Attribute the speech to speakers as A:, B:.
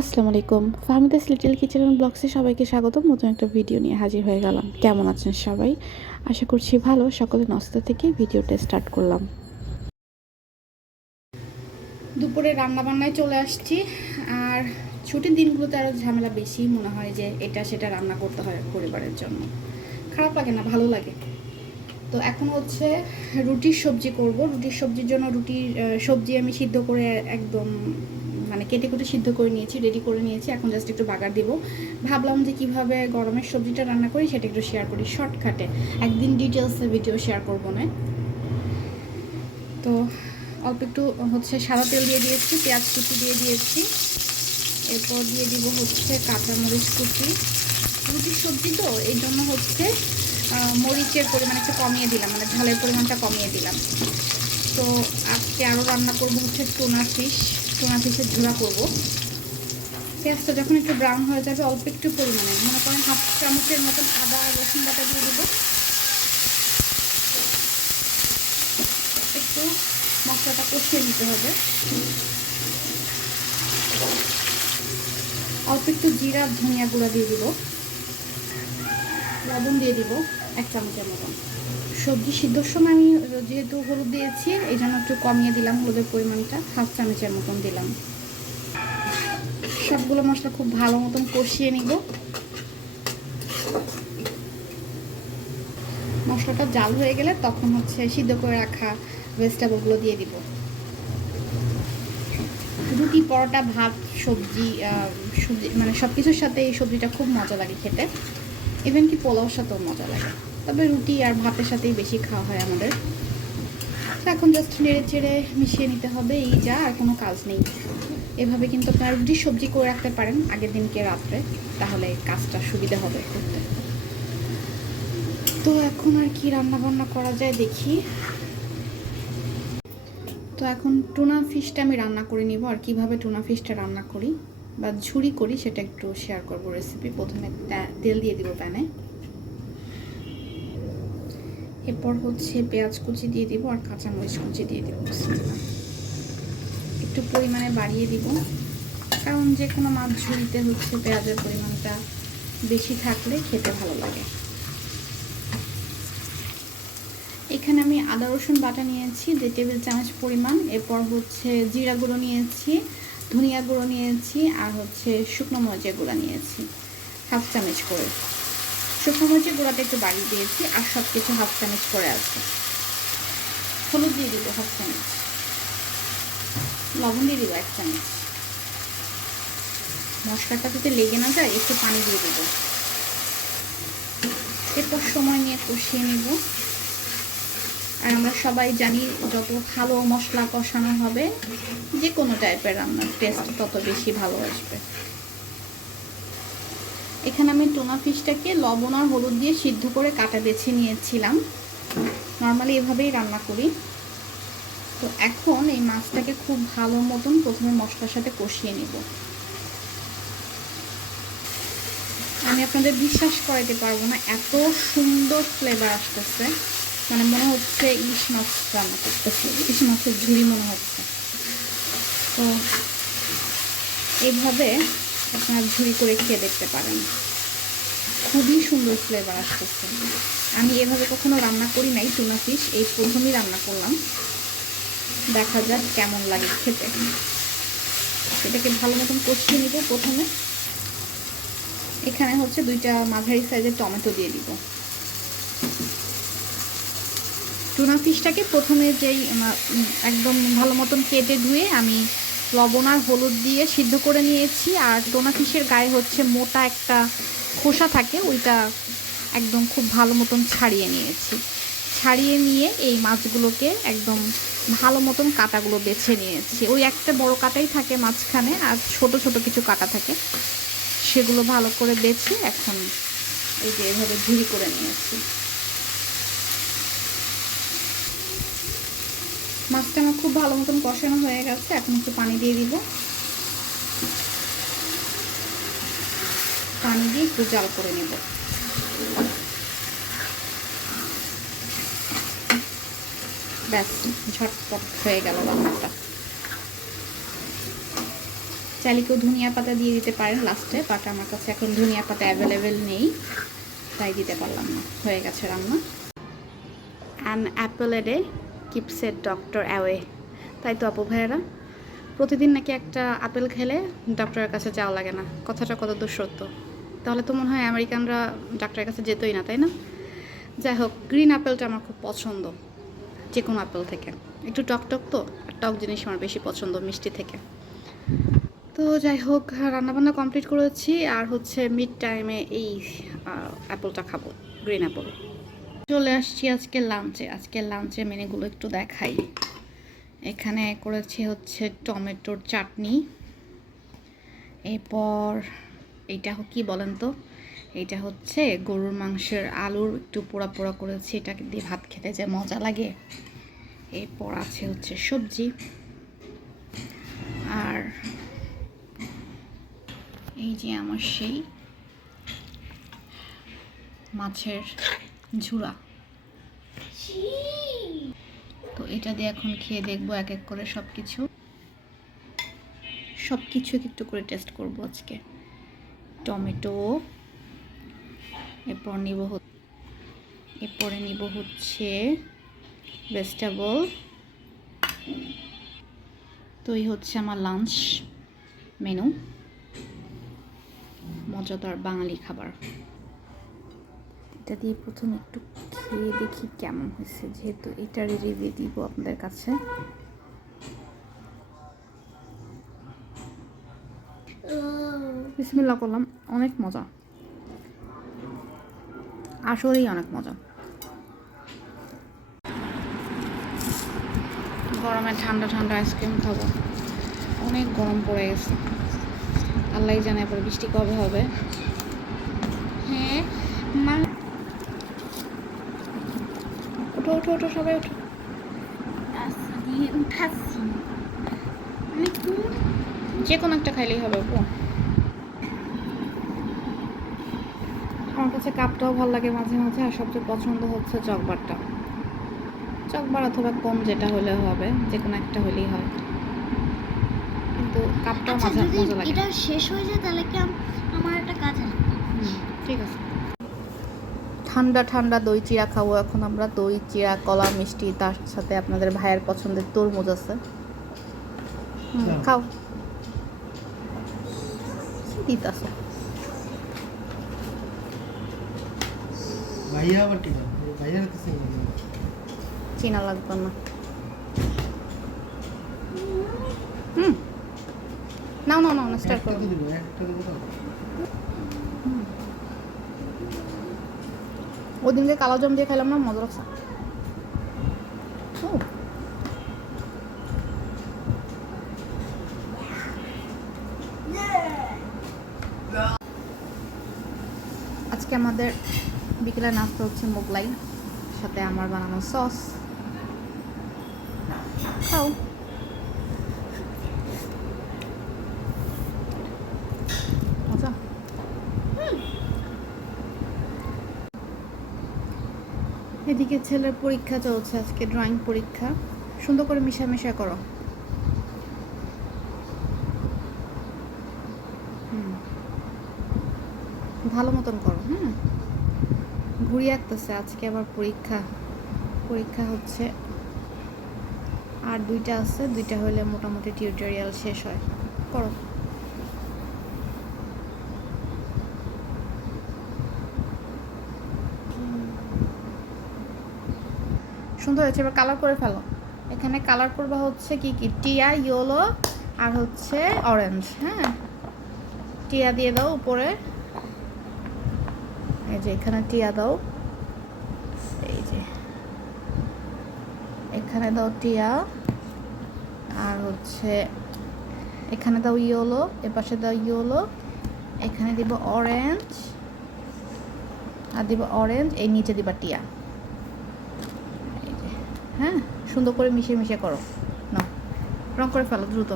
A: আসসালামু আলাইকুম। Fahmida's little kitchen ব্লগসে সবাইকে স্বাগতম। নতুন একটা ভিডিও নিয়ে হাজির হয়ে গেলাম। কেমন আছেন সবাই? আশা করছি ভালো। সকলে নস্ত থেকে ভিডিওটা স্টার্ট করলাম। দুপুরে রান্না বান্নায় চলে আসছি। আর ছুটির দিনগুলোতে আরও ঝামেলা বেশি মনে হয় যে এটা সেটা রান্না করতে হয় পরিবারের জন্য। খারাপ লাগে না, ভালো লাগে। তো এখন হচ্ছে রুটির সবজি করব। রুটির সবজির জন্য রুটির সবজি আমি সিদ্ধ করে একদম কেটে কুটে সিদ্ধ করে নিয়েছি রেডি করে নিয়েছি। এখন জাস্ট একটু বাগার দিব। ভাবলাম যে কীভাবে গরমের সবজিটা রান্না করি সেটা একটু শেয়ার করি। শর্টকাটে একদিন ডিটেলসে ভিডিও শেয়ার করব না। তো অল্প একটু হচ্ছে সাদা তেল দিয়ে দিয়েছি, পেঁয়াজ কুচি দিয়ে দিয়েছি। এরপর দিয়ে দিব হচ্ছে কাঁচামরিচ কুচি। রুটির সবজি তো, এই জন্য হচ্ছে মরিচের পরিমাণ একটু কমিয়ে দিলাম মানে ঝালের পরিমাণটা কমিয়ে দিলাম। তো আজকে আরও রান্না করব হচ্ছে টোনা ফিশ টোনা ফিশের ঝোড়া করব। পেঁয়াজটা যখন একটু ব্রাউন হয়ে যাবে, অল্প একটু পরিমাণে। মনে করেন হাফ চামচের মতন আদা, রসুন বাটা দিয়ে দেবো। একটু মশলাটা কষিয়ে নিতে হবে। অল্প একটু জিরা, ধনিয়া গুঁড়া দিয়ে দিব। লবণ দিয়ে দিব এক চামচের মতন। সবজি সিদ্ধর সময় আমি যেহেতু হলুদ দিয়েছি, এই জন্য একটু কমিয়ে দিলাম হলুদের পরিমাণটা, হাফ চামচের মতন দিলাম। সবগুলো মশলা খুব ভালো মতন কষিয়ে নিব। মশলাটা জাল হয়ে গেলে তখন হচ্ছে সিদ্ধ করে রাখা ভেজিটেবলগুলো দিয়ে দিব। রুটি, পরোটা, ভাত, সবজি মানে সব কিছুর সাথে এই সবজিটা খুব মজা লাগে খেতে। ইভেন কি পোলাওর সাথেও মজা লাগে। তবে রুটি আর ভাতের সাথেই বেশি খাওয়া হয় আমাদের। এখন জাস্ট নেড়ে চেড়ে মিশিয়ে নিতে হবে, এই যা, আর কোনো কাজ নেই। এভাবে কিন্তু আপনারা রুটির সবজি করে রাখতে পারেন আগের দিনকে রাত্রে, তাহলে কাজটা সুবিধা হবে করতে। তো এখন আর কি রান্না বান্না করা যায় দেখি। তো এখন টুনা ফিশটা আমি রান্না করে নিব, আর কীভাবে টুনা ফিশটা রান্না করি। বা ঝুরি করি, সেটা একটু শেয়ার করব রেসিপি প্রথমে তেল দিয়ে দিব প্যানে। এরপর হচ্ছে পেঁয়াজ কুচি দিয়ে দিব আর কাঁচামরিচ কুচি দিয়ে দিব। একটু পরিমাণে বাড়িয়ে দিব। কারণ যে কোনো মাছ ঝুড়িতে হচ্ছে পেঁয়াজের পরিমাণটা বেশি থাকলে খেতে ভালো লাগে। এখানে আমি আদা রসুন বাটা নিয়েছি, দুই টেবিল চামচ পরিমাণ। এরপর হচ্ছে জিরা গুঁড়ো নিয়েছি। ধনিয়া গুঁড়ো নিয়েছি আর হচ্ছে শুকনো মরিচের গুঁড়া নিয়েছি, হাফ চামচ করে। শুকনো মরিচের গুঁড়াটা একটু বাড়িয়ে দিয়েছি আর সব কিছু হাফ চামচ করে আছে। হলুদ দিয়ে দিব হাফ চামচ। লবণ দিয়ে দিব এক চামচ। মশলাটা যাতে লেগে না যায়, একটু পানি দিয়ে দেবো। এরপর সময় নিয়ে কষিয়ে নেব। আর আমরা সবাই জানি যত ভালো মশলা কষানো হবে, যে কোনো টাইপের রান্নার টেস্ট তত বেশি ভালো আসবে। এখানে আমি টোনা ফিশটাকে লবণ আর হলুদ দিয়ে সিদ্ধ করে কাটা বেছে নিয়েছিলাম। নর্মালি এভাবেই রান্না করি। তো এখন এই মাছটাকে খুব ভালো মতন প্রথমে মশলার সাথে কষিয়ে নিব। আমি আপনাদের বিশ্বাস করাইতে পারব না, এত সুন্দর ফ্লেভার আসতেছে। মানে মনে হচ্ছে ইলিশ মাছ রান্না করতেছে। ইলিশ মাছের ঝুড়ি মনে হচ্ছে। তো এইভাবে আপনারা ঝুড়ি করে খেয়ে দেখতে পারেন। খুবই সুন্দর ফ্লেভার আসতেছে। আমি এভাবে কখনো রান্না করি নাই টুনা ফিশ এই প্রথমই রান্না করলাম। দেখা যাক কেমন লাগে খেতে। এটাকে ভালো মতন কষিয়ে নিব প্রথমে। এখানে হচ্ছে দুইটা মাঝারি সাইজের টমেটো দিয়ে দিব। টুনা ফিশটাকে প্রথমে যেই একদম ভালো মতন কেটে ধুয়ে আমি লবণ আর হলুদ দিয়ে সিদ্ধ করে নিয়েছি। আর টোনা ফিশের গায়ে হচ্ছে মোটা একটা খোসা থাকে, ওইটা একদম খুব ভালো মতন ছাড়িয়ে নিয়েছি। ছাড়িয়ে নিয়ে এই মাছগুলোকে একদম ভালো মতন কাটাগুলো বেছে নিয়েছি। ওই একটা বড় কাটাই থাকে মাঝখানে, আর ছোট ছোট কিছু কাটা থাকে, সেগুলো ভালো করে বেছে এখন এই যে এভাবে ঝুড়ি করে নিয়েছি। মাছটা আমার খুব ভালো মতন কষানো হয়ে গেছে। এখন একটু পানি দিয়ে দিব। পানি দিয়ে একটু জাল করে নেব। ব্যাস, ঝটপট হয়ে গেল রান্নাটা। চাইলে কেউ ধনিয়া পাতা দিয়ে দিতে পারেন লাস্টে, বাট আমার কাছে এখন ধনিয়া পাতা অ্যাভেলেবেল নেই, তাই দিতে পারলাম না। হয়ে গেছে রান্না। An apple a day keeps a doctor away. তাই তো আপু ভাইয়েরা, প্রতিদিন নাকি একটা আপেল খেলে ডক্টরের কাছে যাওয়া লাগে না। কথাটা কত দূর সত্য। তাহলে তো মনে হয় আমেরিকানরা ডাক্তারের কাছে যেতই না, তাই না? যাই হোক গ্রিন আপেলটা আমার খুব পছন্দ যে কোনো আপেল থেকে। একটু টক টক তো, আর টক জিনিস আমার বেশি পছন্দ, মিষ্টি থেকে। তো যাই হোক, রান্নাবান্না কমপ্লিট করেছি, আর হচ্ছে মিড টাইমে এই অ্যাপেলটা খাব গ্রিন অ্যাপেল চলে আসছি আজকে লাঞ্চে আজকে লাঞ্চের মেনুগুলো একটু দেখাই। এখানে করেছি হচ্ছে টমেটোর চাটনি। এরপর এইটা কি বলেন তো? এইটা হচ্ছে গরুর মাংসের আলুর একটু পোড়া পোড়া করেছি। এটাকে দিয়ে ভাত খেতে যে মজা লাগে। এরপর আছে হচ্ছে সবজি। আর এই যে আমার সেই মাছের ঝুড়া। তো এটা দিয়ে এখন খেয়ে দেখব এক এক করে সব কিছু সব কিছু একটু করে টেস্ট করব আজকে। টমেটো, এরপর নিব এরপরে নিব হচ্ছে ভেজিটেবল তো এই হচ্ছে আমার লাঞ্চ মেনু মজাদার বাঙালি খাবার। এটা দিয়ে প্রথম একটু খেয়ে দেখি কেমন হয়েছে, যেহেতু এটারই রিভিউ দিব আপনাদের কাছে। বিসমিল্লা করলাম, অনেক মজা। আসলেই অনেক মজা। গরমে ঠান্ডা ঠান্ডা আইসক্রিম খাব। অনেক গরম পড়ে গেছে। আল্লাহ জানে এবার বৃষ্টি কবে হবে
B: হ্যাঁ মা
A: ওঠো ওঠো সবাই ওঠো।
B: আচ্ছা
A: যে কোনো একটা খাইলেই হবে আপু আমার কাছে কাপটাও ভালো লাগে মাঝে মাঝে আর সবচেয়ে পছন্দ হচ্ছে চকবারটা। চকবার অথবা কম যেটা হলে হবে যে কোনো একটা হলেই হয়। কিন্তু কাপটাও
B: আচ্ছা
A: মাঝে মজা লাগে।
B: এটা শেষ হয়ে যায় তাহলে কি আমার একটা কাজ আছে
A: হুম, ঠিক আছে ঠান্ডা ঠান্ডা দই চিড়া খাব। এখন আমরা দই চিড়া কলা মিষ্টি তার সাথে আপনাদের ভাইয়ের পছন্দের তরমুজ আছে। হুম, খাও। দিতাছে? চিনা লাগবে না। হুম। নাও নাও নাও স্টার্ট
C: একটা
A: করো
C: তো দিব একটা দেবো তো
A: ওদিনকে কালো জম দিয়ে খাইলাম না, মজা লাগছে। আজকে আমাদের বিকেলে নাস্তা হচ্ছে মোগলাই, সাথে আমার বানানো সস। খাও মজা এদিকে ছেলের পরীক্ষা চলছে, আজকে ড্রয়িং পরীক্ষা। সুন্দর করে মিশামিশা করো। ভালো মতন করো হ্যাঁ ঘুরিয়ে আঁকতেছে, আজকে আবার পরীক্ষা। পরীক্ষা হচ্ছে আর দুইটা আছে, দুইটা হলে মোটামুটি টিউটোরিয়াল শেষ হয়। করো। সুন্দর হয়েছে, এবার কালার করে ফেলো। এখানে কালার করবা হচ্ছে কি কি? টিয়া ইয়েলো আর হচ্ছে অরেঞ্জ হ্যাঁ? টিয়া দিয়ে দাও উপরে। এই যে এখানে টিয়া দাও। এই যে। এখানে দাও টিয়া আর হচ্ছে এখানে দাও ইয়েলো এপাশে দাও ইয়েলো এখানে দিব অরেঞ্জ আর দিব অরেঞ্জ এই নিচে দিবা টিয়া। হ্যাঁ সুন্দর করে মিশিয়ে মিশে করো। না রং করে ফেলো দ্রুত।